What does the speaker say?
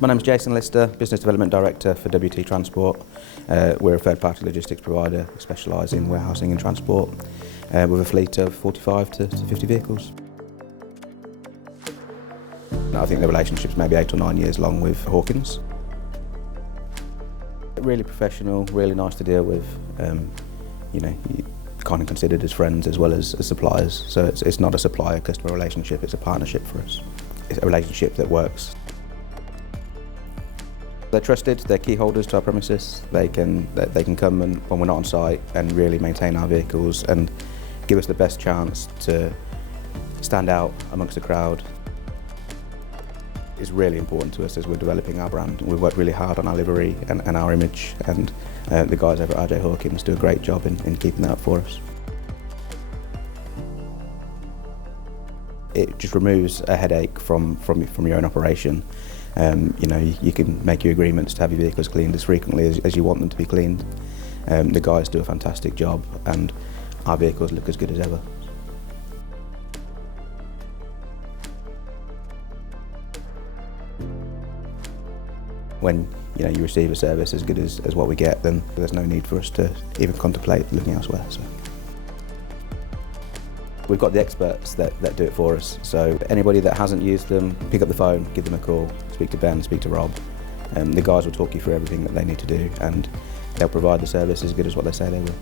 My name's Jason Lister, Business Development Director for WT Transport. We're a third-party logistics provider specialising in warehousing and transport with a fleet of 45 to 50 vehicles. I think the relationship's maybe 8 or 9 years long with Hawkins. Really professional, really nice to deal with. You're kind of considered as friends as well as suppliers. So it's not a supplier-customer relationship, it's a partnership for us. It's a relationship that works. They're trusted, they're key holders to our premises. They can come and, when we're not on site, and really maintain our vehicles and give us the best chance to stand out amongst the crowd. It's really important to us as we're developing our brand. We've worked really hard on our livery and our image, and the guys over at Hawkins do a great job in keeping that up for us. It just removes a headache from your own operation. You can make your agreements to have your vehicles cleaned as frequently as you want them to be cleaned. The guys do a fantastic job and our vehicles look as good as ever. When you receive a service as good as what we get, then there's no need for us to even contemplate looking elsewhere. So. We've got the experts that do it for us, so anybody that hasn't used them, pick up the phone, give them a call, speak to Ben, speak to Rob. The guys will talk you through everything that they need to do, and they'll provide the service as good as what they say they will.